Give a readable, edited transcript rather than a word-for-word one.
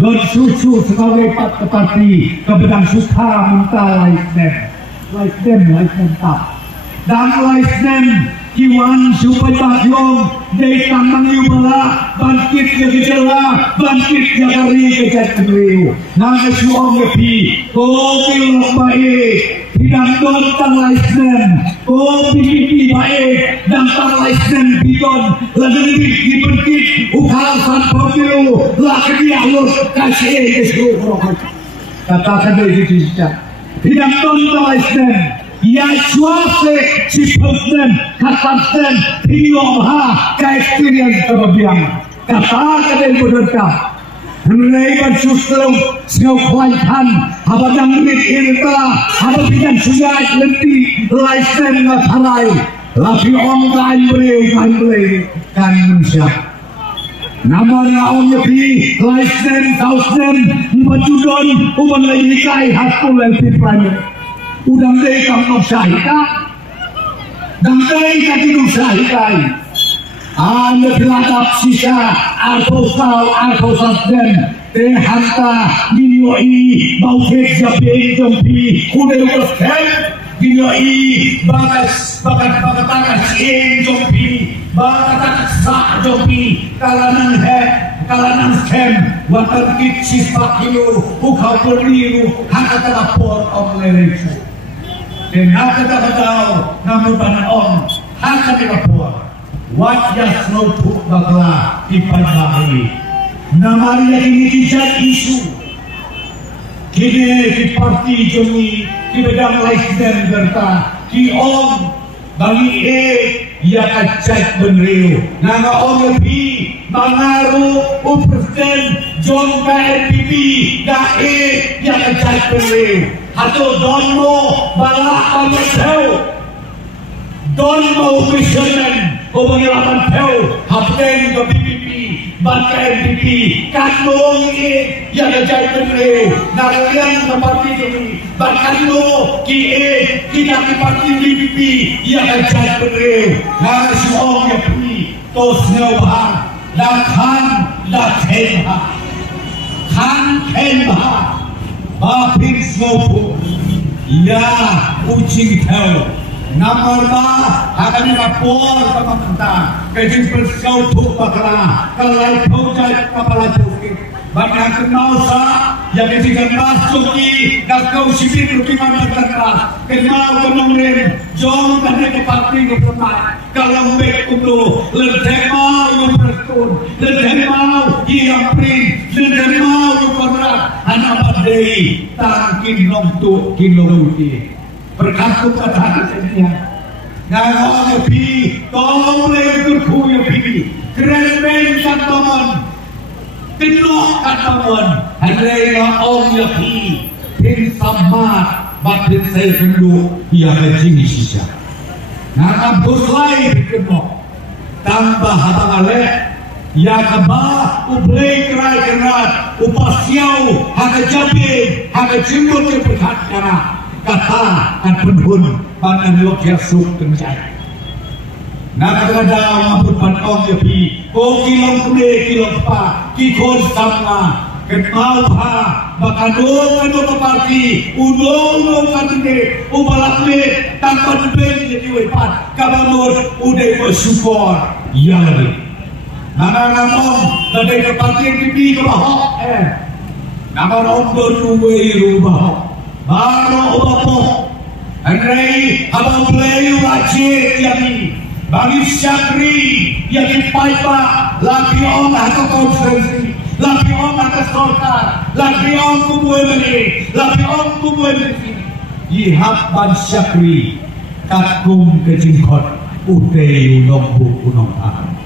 Bersusu sebagai parti kebetulan suka minta Laisnem tak dan Laisnem kiwan supaya bagyong dari taman yubala bangkit ke gejala bangkit ke hari kejadian beliau nama suong kepi kopi baik tidak tentang Laisnem kopi baik dan tentang Laisnem bidon lebih diperkit ukalasan pemilu lagi dialog kasih keseluruh katakan dari kita tidak tentang Laisnem ya suase si Presiden katakan pilihlah ke experience kebabian katakan dari pemerintah menerima susul sekelaikan abadang milik irta abadang sudah lebih Laisnem natarai tapi orang lain beri kan manusia nama orang lebih Laisnem Tausnem Majudon uman lagi kai hasil lebih banyak udang deh kamu syahika dan deh kamu syahika anda beradab sisa atau sasden teh hanta dinoi bau kerja jompi udah berken dinoi bagas jompi bagas sak jompi kalanan scam watan kit sispak itu ukau beriru haka terapor om lelecu dan haka terapor namun panan om haka terapor wajah seluruh bagla dipanjari namanya ini dijad isu kini di parti joni di bedang Laisnem berta di om bagi ia kacak benriu nama om lebih mengaruh Presiden John KNPP dae ia kacak benriu atau donmo balak pamesau donmo visionen pengalaman tahu hapten ke PPP bakai PPP kanong yang kacak benriu narayan ke parti joni bakalo kita di parti PPP ia kacak benriu nara suong ya puni tos nyawa dan kan kenha bapin smopo ya ucing tahu nomor akan lapor ke pemerintah kejin bersau tuh bakal kalau projek kepala jukit banyak kenal yang kejin masuk di kau sipir rukiman berkeras kenal penomren jom tadi ke parti ke tempat kalau baik untuk ledema yang bertun ledema yang prin ledema yang berat anak badai tangkin nongtu kinongti berkasut kata sebenarnya nama lebih tolong berkuya lebih keren kan teman kenok kan teman adalah om lebih pin sama batin saya kenduk ia kecing sisa nah bos lain kenok tambah habang alek ya kaba ublay kerat upasiau haga jabe haga cimbut ke berkat kana kata kan penhun pada niwak yasuk kencai nak ada ngapun panong yapi ko kilong kude kilong pa kikon sama kenal pa bakadong ke parti udong kande ubalakme tanpa ben jadi wepat kabamur udah bersyukur ya lebih nana namong dari ke parti pipi ke bahok nama rombon ruwe bahok baru opo Andrei abang belayu wajib yang bagi syakri yang dipaipa lagi on atau konferensi lagi on atas sorta lagi on kumue beli ihap ban syakri kakum kejingkot udai unong tahan